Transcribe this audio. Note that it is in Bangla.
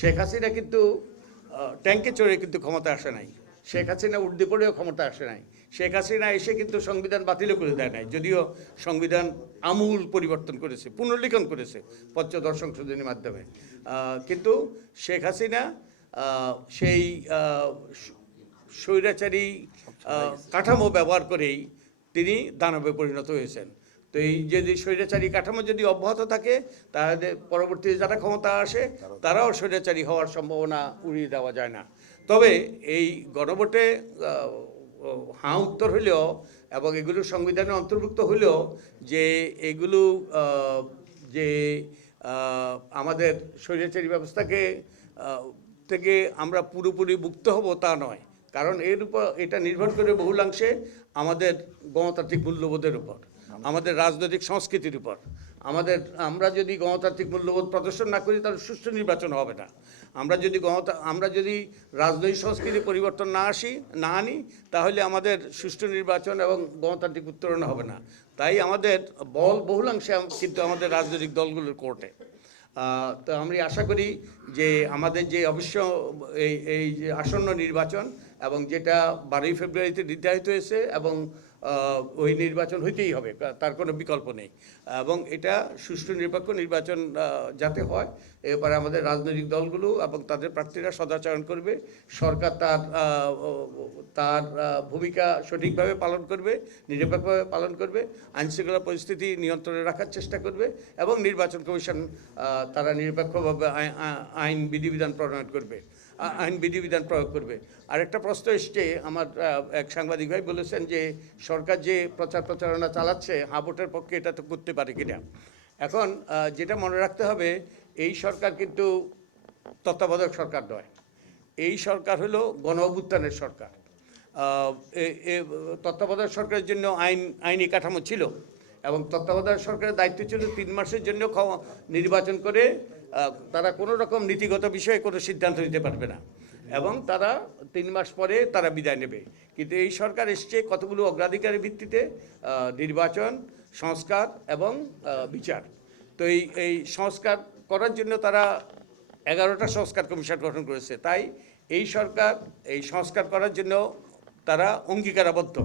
শেখ হাসিনা কিন্তু ট্যাঙ্কে চড়ে কিন্তু ক্ষমতা আসে নাই। শেখ হাসিনা উর্দি পড়েও ক্ষমতা আসে নাই। শেখ হাসিনা এসে কিন্তু সংবিধান বাতিলও করে দেয় নাই, যদিও সংবিধান আমূল পরিবর্তন করেছে, পুনর্লিখন করেছে পঞ্চদশ সংশোধনীর মাধ্যমে। কিন্তু শেখ হাসিনা সেই স্বৈরাচারী কাঠামো ব্যবহার করেই তিনি দানবে পরিণত হয়েছেন। তো এই যদি স্বৈরাচারী কাঠামো যদি অব্যাহত থাকে, তাহলে পরবর্তীতে যারা ক্ষমতা আসে তারাও স্বৈরাচারী হওয়ার সম্ভাবনা উড়িয়ে দেওয়া যায় না। তবে এই গণভোটে হাঁ উত্তর হইলেও এবং এগুলো সংবিধানে অন্তর্ভুক্ত হইলেও যে এগুলো যে আমাদের স্বৈরাচারী ব্যবস্থাকে থেকে আমরা পুরোপুরি মুক্ত হব তা নয়, কারণ এর উপর এটা নির্ভর করে বহুলাংশে আমাদের গণতান্ত্রিক মূল্যবোধের উপর, আমাদের রাজনৈতিক সংস্কৃতির উপর। আমরা যদি গণতান্ত্রিক মূল্যবোধ প্রদর্শন না করি তাহলে সুষ্ঠু নির্বাচন হবে না। আমরা যদি রাজনৈতিক সংস্কৃতি পরিবর্তন না আনি তাহলে আমাদের সুষ্ঠু নির্বাচন এবং গণতান্ত্রিক উত্তরণ হবে না। তাই আমাদের বহুলাংশে কিন্তু আমাদের রাজনৈতিক দলগুলোর কোর্টে। তো আমি আশা করি যে আমাদের যে অবশ্য এই যে আসন্ন নির্বাচন এবং যেটা 12ই ফেব্রুয়ারিতে নির্ধারিত হয়েছে এবং ওই নির্বাচন হইতেই হবে, তার কোনো বিকল্প নেই। এবং এটা সুষ্ঠু নিরপেক্ষ নির্বাচন যাতে হয়, এবারে আমাদের রাজনৈতিক দলগুলো এবং তাদের প্রার্থীরা সদাচরণ করবে, সরকার তার ভূমিকা সঠিকভাবে পালন করবে, নিরপেক্ষভাবে পালন করবে, আইনশৃঙ্খলা পরিস্থিতি নিয়ন্ত্রণে রাখার চেষ্টা করবে এবং নির্বাচন কমিশন তারা নিরপেক্ষভাবে আইন বিধিবিধান প্রয়োগ করবে। আরেকটা প্রশ্ন এসছে, আমার এক সাংবাদিক ভাই বলেছেন যে সরকার যে প্রচারণা চালাচ্ছে হাঁ ভোটের পক্ষে, এটা তো করতে পারে কিনা। এখন যেটা মনে রাখতে হবে, এই সরকার কিন্তু তত্ত্বাবধায়ক সরকার নয়, এই সরকার হলো গণ অভ্যুত্থানের সরকার। তত্ত্বাবধায়ক সরকারের জন্য আইনি কাঠামো ছিল এবং তত্ত্বাবধায়ক সরকারের দায়িত্ব ছিল 3 মাসের জন্য নির্বাচন করে তারা কোনো রকম নীতিগত বিষয়ে কোনো সিদ্ধান্ত নিতে পারবে না এবং তারা 3 মাস পরে তারা বিদায় নেবে। কিন্তু এই সরকার এসছে কতগুলো অগ্রাধিকারের ভিত্তিতে নির্বাচন, সংস্কার এবং বিচার। তো এই সংস্কার করার জন্য তারা 11টা সংস্কার কমিশন গঠন করেছে। তাই এই সরকার এই সংস্কার করার জন্য তারা অঙ্গীকারাবদ্ধ।